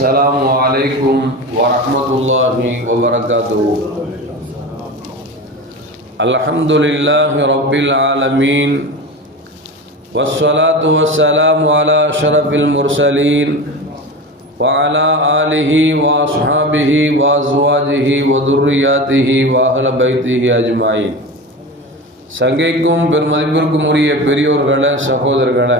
السلام عليكم ورحمة الله وبركاته الحمد لله رب العالمين والصلاة والسلام على أشرف المرسلين وعلى آله وأصحابه وأزواجه وذرياته وأهل بيته أجمعين சங்கைக்கும் பெருமதிப்பிற்கும் உரிய பெரியோர்களே சகோதரர்களே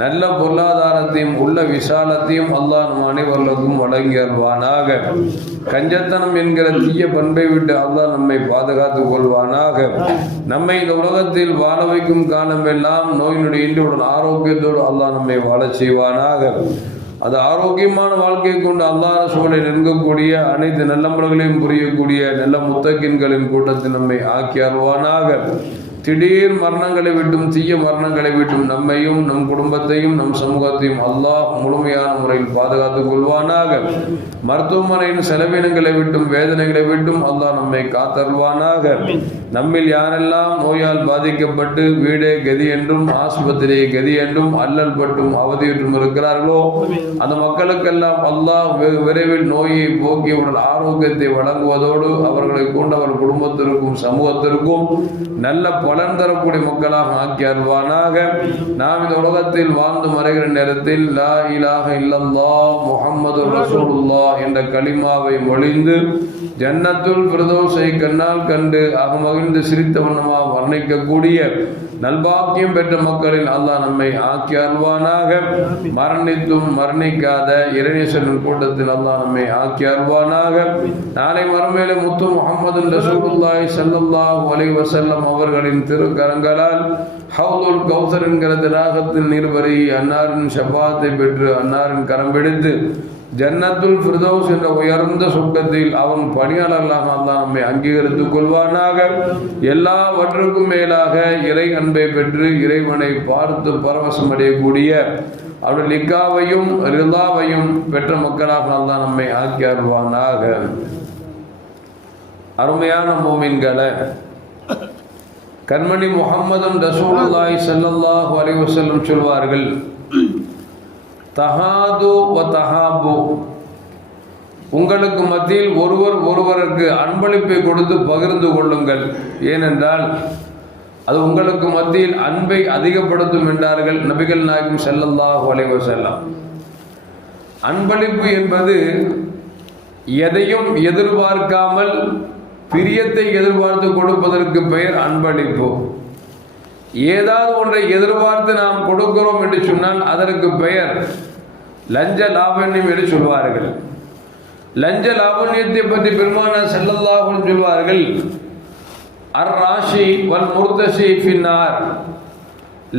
நல்ல பொருளாதாரத்தையும் உள்ள விசாலத்தையும் அல்லாஹ் நம் அனைவர்களுக்கும் வழங்கி கஞ்சத்தனம் என்கிற தீய பண்பை விட்டு அல்லாஹ் நம்மை பாதுகாத்துக் கொள்வானாக. நம்மை இந்த உலகத்தில் வாழ வைக்கும் காலமெல்லாம் நோயினுடைய இன்றுடன் ஆரோக்கியத்தோடு அல்லாஹ் நம்மை வாழச் செய்வானாக. அது ஆரோக்கியமான வாழ்க்கையை கொண்டு அல்லாஹ் சூழலை நெருங்கக்கூடிய அனைத்து நல்லமல்களையும் புரியக்கூடிய நல்ல முத்தக்கின்களின் கூட்டத்தை நம்மை ஆக்கி அருவானாக திடீர் மரணங்களை விட்டும் தீய மரணங்களை விட்டும் நம்மையும் நம் குடும்பத்தையும் நம் சமூகத்தையும் அல்லாஹ் முழுமையான முறையில் பாதுகாத்துக் கொள்வானாக. மருத்துவமனையின் செலவினங்களை விட்டும் வேதனைகளை விட்டும் அல்லாஹ் நம்மை காத்தருவானாக நம்மில் யாரெல்லாம் நோயால் பாதிக்கப்பட்டு வீடே கதி என்றும் ஆஸ்பத்திரி கதி என்றும் அல்லல் பட்டும் அவதியுற்றும் இருக்கிறார்களோ? அந்த மக்களுக்கெல்லாம் அல்லாஹ் விரைவில் நோயை போக்கியவுடன் ஆரோக்கியத்தை வழங்குவதோடு அவர்களை கொண்டவர் குடும்பத்திற்கும் சமூகத்திற்கும் நல்ல பலன் தரக்கூடிய மக்களாக ஆக்கி அருள்வானாக நாம் இந்த உலகத்தில் வாழ்ந்து மறைகிற நேரத்தில் லா இலாக இல்லல்லா முஹம்மது ரசூலுல்லா என்ற கலிமாவை மொழிந்து ஜன்னத்துல் பிரதோஷை கண்ணால் கண்டு அகமகிழ்ந்து சிரித்த வண்ணமா வர்ணிக்கக்கூடிய நல்பாக்கியம் பெற்ற மக்களில் அல்லாஹ் நம்மை ஆக்கி அருள்வானாக. மரணித்தும் மரணிக்காத இறைநேசனின் கூட்டத்தில் அல்லாஹ் நம்மை ஆக்கி அருள்வானாக. நாளை மறுமையில முத்து முகமது ரசூலுல்லாய் ஸல்லல்லாஹு அலைஹி வசல்லம் அவர்களின் திருக்கரங்களால் ஹவுலுல் கௌசர் என்கிற திராகத்தின் நீர்வரி அன்னாரின் ஷபாத்தை பெற்று அன்னாரின் கரம் பிடித்து ஜன்னத்துல் ஃபிர்தௌஸ் என்ற உயர்ந்த சொர்க்கத்தில் அவன் பணியாளர்களாக அல்லாஹ் நம்மை அங்கீகரித்துக் கொள்வானாக. எல்லாவற்றுக்கும் மேலாக இறை அன்பை பெற்று இறைவனை பார்த்து பரவசம் அடையக்கூடிய அவருடைய லிக்காவையும் ரிதாவையும் பெற்ற மக்களாக அல்லாஹ் நம்மை ஆக்கி அருள்வானாக. அருமையான மோமின்களை கண்மணி முகம்மதும் ரசூலுல்லாஹி செல்லல்லாஹ் அலைவசல்லம் சொல்வார்கள் தஹாது வ தஹாபு. உங்களுக்கு மத்தியில் ஒருவர் ஒருவருக்கு அன்பளிப்பை கொடுத்து பகிர்ந்து கொள்ளுங்கள். ஏனென்றால் அது உங்களுக்கு மத்தியில் அன்பை அதிகப்படுத்தும் என்றார்கள் நபிகள் நாயகம் ஸல்லல்லாஹு அலைஹி செல்லாம் அன்பளிப்பு என்பது எதையும் எதிர்பார்க்காமல் பிரியத்தை எதிர்பார்த்து கொடுப்பதற்கு பெயர் அன்பளிப்பு. ஏதாவது ஒன்றை எதிர்பார்த்து நாம் கொடுக்கிறோம் என்று சொன்னால் அதற்கு பெயர் லஞ்ச லாவண்யம் என்று சொல்வார்கள். லஞ்ச லாவண்யத்தை பற்றி பெருமான செல்லல்லாஹும் சொல்வார்கள். அர் ராஷி வல் முர்தசி பின்னார்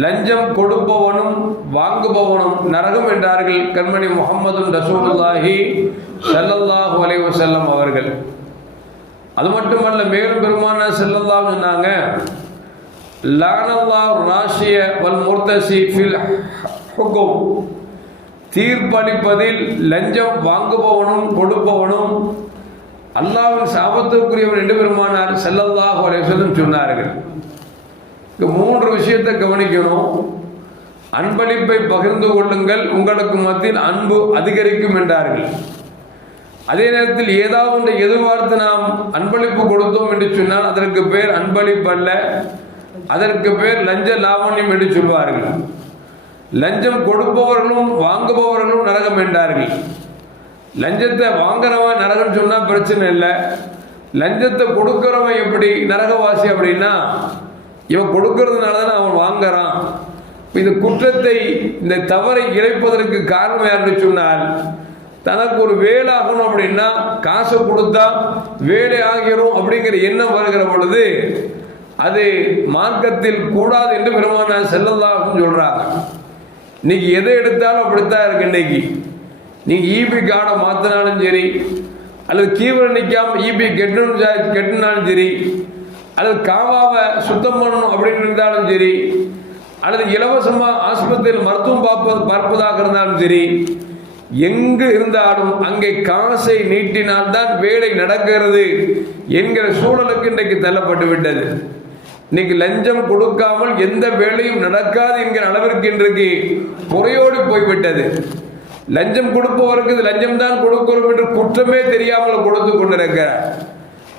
லஞ்சம் கொடுப்பவனும் வாங்குபவனும் நரகம் என்றார்கள் கண்மணி முகமது ரசூலுல்லாஹி செல்லல்லாஹு அலைஹி செல்லம் அவர்கள். அது மட்டுமல்ல மேலும் பெருமான செல்லல்லாம் சொன்னாங்க லானல்லா ராஷிய வல் முர்தசி ஃபில் ஹுக்கும். தீர்ப்பளிப்பதில் லஞ்சம் வாங்குபவனும் கொடுப்பவனும் அல்லாவின் சாபத்துக்குரியவன் என்று பெருமானார் செல்லல்லாஹு அலைவசம் சொன்னார்கள். இங்கே மூன்று விஷயத்தை கவனிக்கணும். அன்பளிப்பை பகிர்ந்து கொள்ளுங்கள் உங்களுக்கு மத்தியில் அன்பு அதிகரிக்கும் என்றார்கள். அதே நேரத்தில் ஏதாவது ஒன்றை எதிர்பார்த்து நாம் அன்பளிப்பு கொடுத்தோம் என்று சொன்னால் அதற்கு பேர் அன்பளிப்பு அல்ல அதற்கு பேர் லஞ்ச லாவண்யம் என்று சொல்வார்கள். லஞ்சம் கொடுப்பவர்களும் வாங்குபவர்களும் நரகம் என்றார்கள். லஞ்சத்தை வாங்குறவன் நரகம் சொன்னா பிரச்சனை இல்லை. லஞ்சத்தை கொடுக்கிறவன் எப்படி நரகவாசி அப்படின்னா இவன் கொடுக்கறதுனால தானே அவன் வாங்குறான். இந்த குற்றத்தை இந்த தவறை இழைப்பதற்கு காரணம் யாருன்னு சொன்னால் தனக்கு ஒரு வேலை ஆகணும் அப்படின்னா காசை கொடுத்தா வேலை ஆகிரும் அப்படிங்கிற எண்ணம் வருகிற பொழுது அது மார்க்கத்தில் கூடாது என்று பெருமானார் செல்லல்லாஹும் சொல்றாங்க இன்னைக்கு எதை எடுத்தாலும் அப்படித்தான் இருக்கு இன்னைக்கு. நீங்க ஈபி கார்டை மாத்தினாலும் சரி அல்லது கீவரம் நிற்காம இபி கெட்டணும் கெட்டினாலும் சரி அல்லது காவாவை சுத்தம் பண்ணணும் அப்படின்னு இருந்தாலும் சரி அல்லது இலவசமாக ஆஸ்பத்திரியில் மருத்துவம் பார்ப்பது பார்ப்பதாக இருந்தாலும் சரி எங்கு இருந்தாலும் அங்கே காசை நீட்டினால்தான் வேலை நடக்கிறது என்கிற சூழலுக்கு இன்றைக்கு தள்ளப்பட்டு விட்டது இன்னைக்கு லஞ்சம் கொடுக்காமல் எந்த வேலையும் நடக்காது என்கிற அளவிற்கு இன்றைக்கு குறையோடு போய்விட்டது. லஞ்சம் கொடுப்பவருக்கு இது லஞ்சம் தான் கொடுக்கிறோம் என்று குற்றமே தெரியாமல் கொடுத்து கொண்டிருக்கிறார்.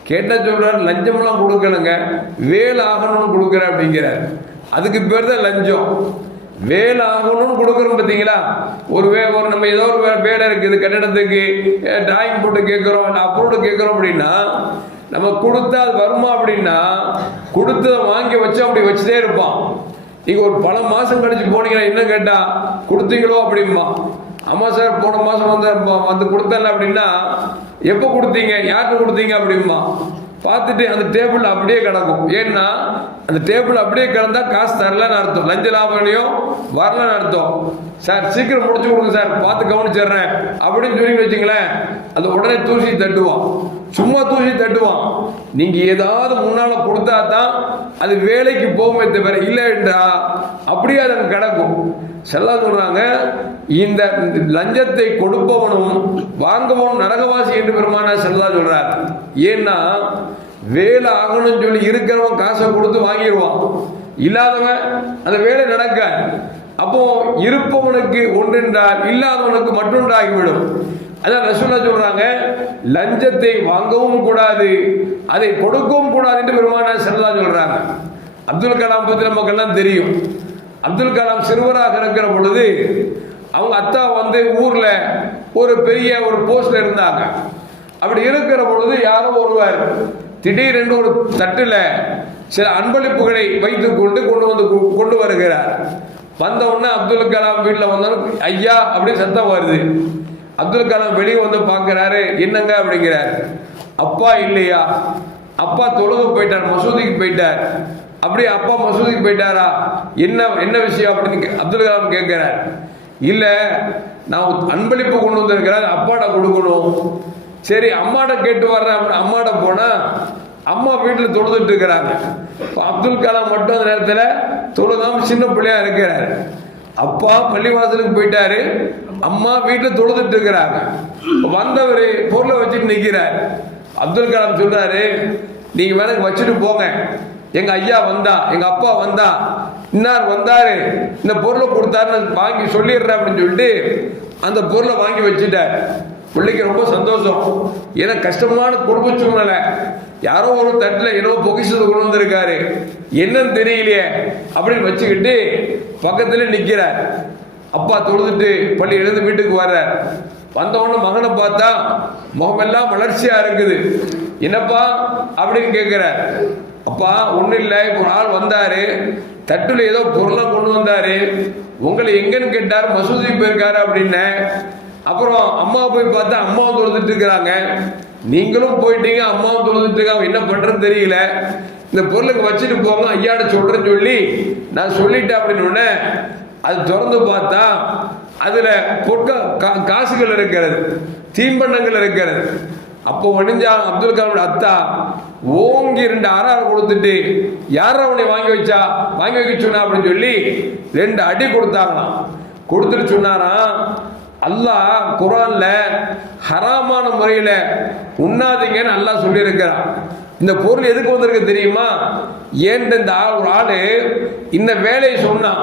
கேட்ட சொல்றார் லஞ்சம்லாம் கொடுக்கணுங்க. வேலை ஆகணும்னு கொடுக்குறேன் அப்படிங்கிறார். அதுக்கு பேர் தான் லஞ்சம். வேலை ஆகணும்னு கொடுக்குறோம் பார்த்தீங்களா? ஒரு வே ஒரு நம்ம ஏதோ ஒரு வே- வேலை இருக்குது கட்டிடத்துக்கு டிராயிங் போட்டு கேட்குறோம் அப்ரூவ்டு கேட்குறோம் அப்படின்னா நம்ம கொடுத்தா அது வருமா அப்படின்னா கொடுத்ததை வாங்கி வச்சு அப்படி வச்சுட்டே இருப்பான். நீங்க ஒரு பல மாசம் கழிச்சு போனீங்கன்னா என்ன கேட்டா கொடுத்தீங்களோ அப்படிம்பா. ஆமா சார் போன மாசம் வந்து வந்து கொடுத்தல அப்படின்னா எப்போ கொடுத்தீங்க யாருக்கு கொடுத்தீங்க அப்படிம்பா. பார்த்துட்டு அந்த டேபிள் அப்படியே கிடக்கும். ஏன்னா அந்த டேபிள் அப்படியே கிடந்தா காசு தரலன்னு அர்த்தம். லஞ்ச லாபம்லையும் வரலன்னு அர்த்தம். சார் சீக்கிரம் முடிச்சு கொடுங்க சார். பார்த்து கவனிச்சிடுறேன். அப்படின்னு சொல்லி வச்சுங்களேன். அது உடனே தூசி தட்டுவான். சும்மா தூசி தட்டுவான். நீங்க ஏதாவது முன்னால கொடுத்தா தான் அது வேலைக்கு போகுமே தவிர இல்லைன்றா அப்படியே அது கிடக்கும். செல்லா சொல்றாங்க இந்த லஞ்சத்தை கொடுப்பவனும் வாங்குவனும் நரகவாசி என்று பெருமானா செல்லா சொல்றார். ஏன்னா வேலை ஆகணும்னு சொல்லி இருக்கிறவன் காசை கொடுத்து வாங்கிடுவான். இல்லாதவன் அந்த வேலை நடக்க அப்போ இருப்பவனுக்கு ஒன்றென்றால் இல்லாதவனுக்கு மற்றொன்றாகிவிடும். அதான் ரசூலா சொல்றாங்க லஞ்சத்தை வாங்கவும் கூடாது அதை கொடுக்கவும் கூடாது என்று பெருமானார் செல்லா சொல்றாங்க. அப்துல் கலாம் பத்தி நமக்கெல்லாம் தெரியும். அப்துல் கலாம் சிறுவராக இருக்கிற பொழுது அவங்க அத்தா வந்து ஊர்ல ஒரு பெரிய ஒரு போஸ்ட்ல இருந்தாங்க. அப்படி இருக்கிற பொழுது யாரோ ஒருவர் திடீரென்று ஒரு தட்டுல சில அன்பளிப்புகளை வைத்து கொண்டு கொண்டு வந்து கொண்டு வருகிறார். வந்த உடனே அப்துல் கலாம் வீட்டில் வந்தாலும் ஐயா அப்படின்னு சத்தம் வருது. அப்துல் கலாம் வெளியே வந்து பார்க்குறாரு என்னங்க? அப்படிங்கிறார். அப்பா இல்லையா? அப்பா தொழுக போயிட்டார் மசூதிக்கு போயிட்டார். அப்படியே அப்பா மசூதிக்கு போயிட்டாரா? என்ன என்ன விஷயம்? அப்படின்னு கே- அப்துல் கலாம் கேட்கிறார். இல்ல நான் அன்பளிப்பு கொண்டு வந்திருக்கிறேன் அப்பாட கொடுக்கணும். சரி அம்மாட்ட கேட்டு வர்றேன். அப்படின்னு அம்மாட்ட போனா அம்மா வீட்டில் தொழுதுட்டு இருக்கிறாங்க. அப்துல் கலாம் மட்டும் அந்த நேரத்தில் தொழுதாம சின்ன பிள்ளையா இருக்கிறாரு. அப்பா பள்ளிவாசலுக்கு போயிட்டாரு. அம்மா வீட்டில் தொழுதுட்டு இருக்கிறாங்க வந்தவர் பொருளை வச்சுட்டு நிற்கிறார் அப்துல் கலாம் சொல்றாரு நீங்க வேலைக்கு வச்சுட்டு போங்க. எங்க ஐயா வந்தா எங்க அப்பா வந்தா இன்னார் வந்தாரு இந்த பொருளை கொடுத்தாருன்னு வாங்கி சொல்லிடுறேன் அப்படின்னு சொல்லிட்டு அந்த பொருளை வாங்கி வச்சுட்டார். பிள்ளைக்கு ரொம்ப சந்தோஷம். ஏன்னா கஷ்டமான குடும்ப சூழ்நிலை. யாரோ ஒரு தட்டில் ஏதோ பொக்கிஷத்தை கொண்டு வந்திருக்காரு. என்னன்னு தெரியலையே அப்படின்னு வச்சுக்கிட்டு பக்கத்துல நிக்கிறார். அப்பா தொழுதுட்டு பள்ளி எழுந்து வீட்டுக்கு வர்றார். வந்த மகனை பார்த்தா முகமெல்லாம் வளர்ச்சியா இருக்குது. என்னப்பா அப்படின்னு கேட்கிறார் அப்பா ஒன்றும் இல்லை ஒரு ஆள் வந்தாரு. தட்டுல ஏதோ பொருளை கொண்டு வந்தாரு. உங்களை எங்கன்னு கேட்டார் மசூதிக்கு போயிருக்காரு அப்படின்னேன் அப்புறம் அம்மா போய் பார்த்தா அம்மாவும் தொழுதுட்டு இருக்கிறாங்க. நீங்களும் போயிட்டீங்க அம்மாவும் தொழுதுட்டு இருக்காங்க. என்ன பண்றதுன்னு தெரியல. இந்த பொருளுக்கு வச்சுட்டு போங்க ஐயாட சொல்றேன்னு சொல்லி நான் சொல்லிட்டேன் அப்படின்னு அது திறந்து பார்த்தா அதில் பொற்க கா- காசுகள் இருக்கிறது தீம்பண்டங்கள் இருக்கிறது. அப்போ ஒணிஞ்சா அப்துல் கலாமோட அத்தா ஓங்கி ரெண்டு ஆறாறு கொடுத்துட்டு யார் அவனை வாங்கி வச்சா? வாங்கி வைக்க சொன்னா அப்படின்னு சொல்லி ரெண்டு அடி கொடுத்தாங்களாம். கொடுத்துட்டு சொன்னாராம் அல்லாஹ் குரான்ல ஹராமான முறையில உண்ணாதீங்கன்னு அல்லாஹ் சொல்லியிருக்கிறான். இந்த பொருள் எதுக்கு வந்திருக்கு தெரியுமா? ஏன் இந்த ஆள் ஒரு ஆள் இந்த வேலையை சொன்னான்.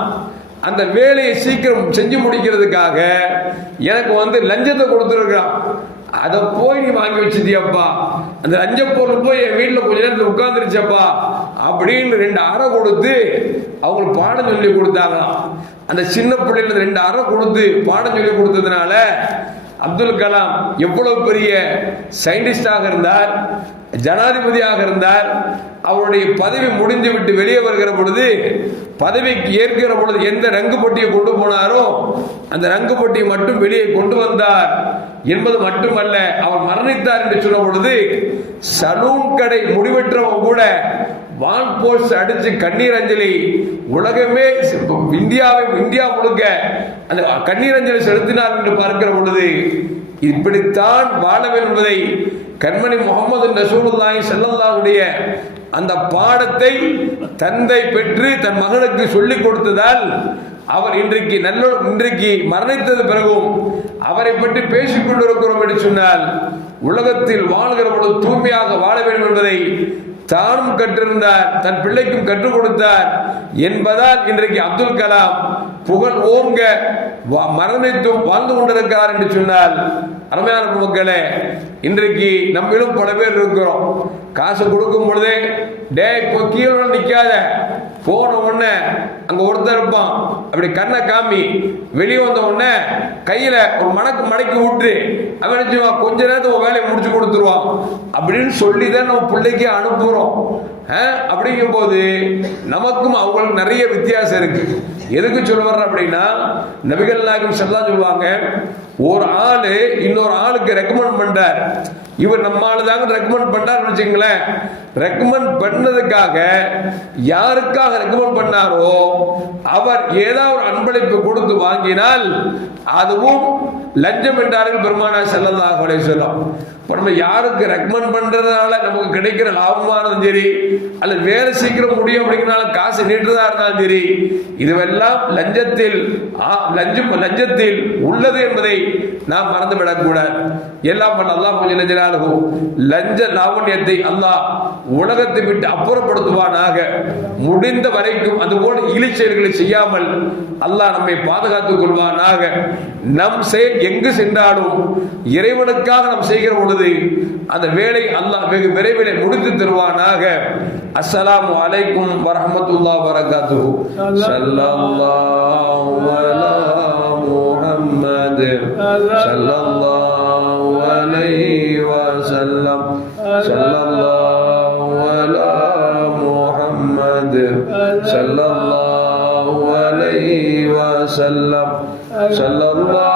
அந்த வேலையை சீக்கிரம் செஞ்சு முடிக்கிறதுக்காக எனக்கு வந்து லஞ்சத்தை கொடுத்துருக்கான் அதை போய் நீ வாங்கி வச்சுட்டியப்பா. அந்த லஞ்ச பொருள் போய் என் வீட்டில் கொஞ்ச நேரத்தில் உட்காந்துருச்சப்பா அப்படின்னு ரெண்டு அறை கொடுத்து அவங்களுக்கு பாடம் சொல்லி கொடுத்தாங்களாம். அந்த சின்ன பிள்ளைல ரெண்டு அறை கொடுத்து பாடம் சொல்லி கொடுத்ததுனால அப்துல் கலாம் எவ்வளவு பெரிய சயின்டிஸ்டாக இருந்தார் ஜனாதிபதியாக இருந்தார் அவருடைய பதவி முடிந்து விட்டு வெளியே வருகிற பொழுது பதவிக்கு ஏற்கிற பொழுது எந்த ரங்கு பொட்டியை கொண்டு போனாரோ அந்த ரங்கு பொட்டியை மட்டும் வெளியே கொண்டு வந்தார். என்பது மட்டுமல்ல அவர் மரணித்தார் என்று சொன்ன பொழுது சலூன் கடை முடிவெற்றவங்க கூட வான் போஸ்ட் அடிச்சு கண்ணீர் அஞ்சலி உலகமே இந்தியாவை இந்தியா முழுக்க அந்த கண்ணீர் அஞ்சலி செலுத்தினார் என்று பார்க்கிற பொழுது இப்படித்தான் வாழ என்பதை கண்மணி முகமது ரசூலுல்லாஹி செல்லல்லாவுடைய அந்த பாடத்தை தந்தை பெற்று தன் மகனுக்கு சொல்லிக் கொடுத்ததால் அவர் இன்றைக்கு நல்ல இன்றைக்கு மரணித்தது பிறகும் அவரை பற்றி பேசிக் கொண்டிருக்கிறோம் என்று சொன்னால் உலகத்தில் வாழ்கிற பொழுது தூய்மையாக வாழ வேண்டும் என்பதை தானும் கற்றிருந்தார் தன் பிள்ளைக்கும் கற்றுக் கொடுத்தார் என்பதால் இன்றைக்கு அப்துல் கலாம் புகழ் ஓங்க மரணித்தும் வாழ்ந்து கொண்டிருக்கிறார் என்று சொன்னால் அருமையான மக்களே இன்றைக்கு நம்மளும் பல பேர் இருக்கிறோம். காசு கொடுக்கும் பொழுதே டே இப்போ கீழே நிற்காத போன உடனே அங்க ஒருத்தர் இருப்பான். அப்படி கண்ணை காமி வெளியே வந்த உடனே கையில ஒரு மணக்கு மடக்கி விட்டு அவன் என்ன கொஞ்ச நேரத்துல உன் வேலையை முடிச்சு கொடுத்துருவான். அப்படின்னு சொல்லி தான் நம்ம பிள்ளைக்கு அனுப்புறோம். அப்படிங்கும் போது நமக்கும் அவங்களுக்கு நிறைய வித்தியாசம் இருக்கு. எதுக்கு சொல்ல வர்ற அப்படின்னா நபிகள் நாயகம் செல்லா சொல்லுவாங்க ஒரு ஆளு இன்னொரு ஆளுக்கு ரெக்கமெண்ட் பண்றார். இவர் நம்ம தாங்க ரெக்கமெண்ட் பண்றாருன்னு வச்சுங்களேன் ரெக்கமெண்ட் பண்ணதுக்காக யாருக்காக ரெக்கமெண்ட் பண்ணாரோ அவர் ஏதாவது ஒரு அன்பளிப்பு கொடுத்து வாங்கினால் அதுவும் லஞ்சம் என்றார்கள் பெருமானா செல்லதாக அலைஹி இப்போ நம்ம யாருக்கு ரெக்கமெண்ட் பண்ணுறதுனால நமக்கு கிடைக்கிற லாபமானதும் சரி அல்லது வேலை சீக்கிரம் முடியும் அப்படிங்கிறனால காசு நீட்டுறதா இருந்தாலும் சரி இதுவெல்லாம் லஞ்சத்தில் ஆ- லஞ்சம் லஞ்சத்தில் உள்ளது என்பதை நாம் மறந்து கூடாது எல்லாம் பண்ண அல்லாஹ் கொஞ்சம் லஞ்ச லாவண்யத்தை அல்லாஹ் உலகத்தை விட்டு அப்புறப்படுத்துவானாக. முடிந்த வரைக்கும் அதுபோல இழி செயல்களை செய்யாமல் அல்லாஹ் நம்மை பாதுகாத்துக் கொள்வானாக. நம் செயல் எங்கு சென்றாலும் இறைவனுக்காக நாம் செய்கிற பொழுது அந்த வேலை அல்லாஹ் வெகு விரைவில் முடித்து தருவானாக. அஸ்ஸலாமு அலைக்கும் வரஹ்மத்துல்லாஹி வரகாத்து சல்லல்லாஹு அலா முஹம்மது. ஸல்லல்லாஹு அலைஹி வஸல்லம். சல்லல்லாஹு அலைஹி வஸல்லம் ஸல்லல்லாஹு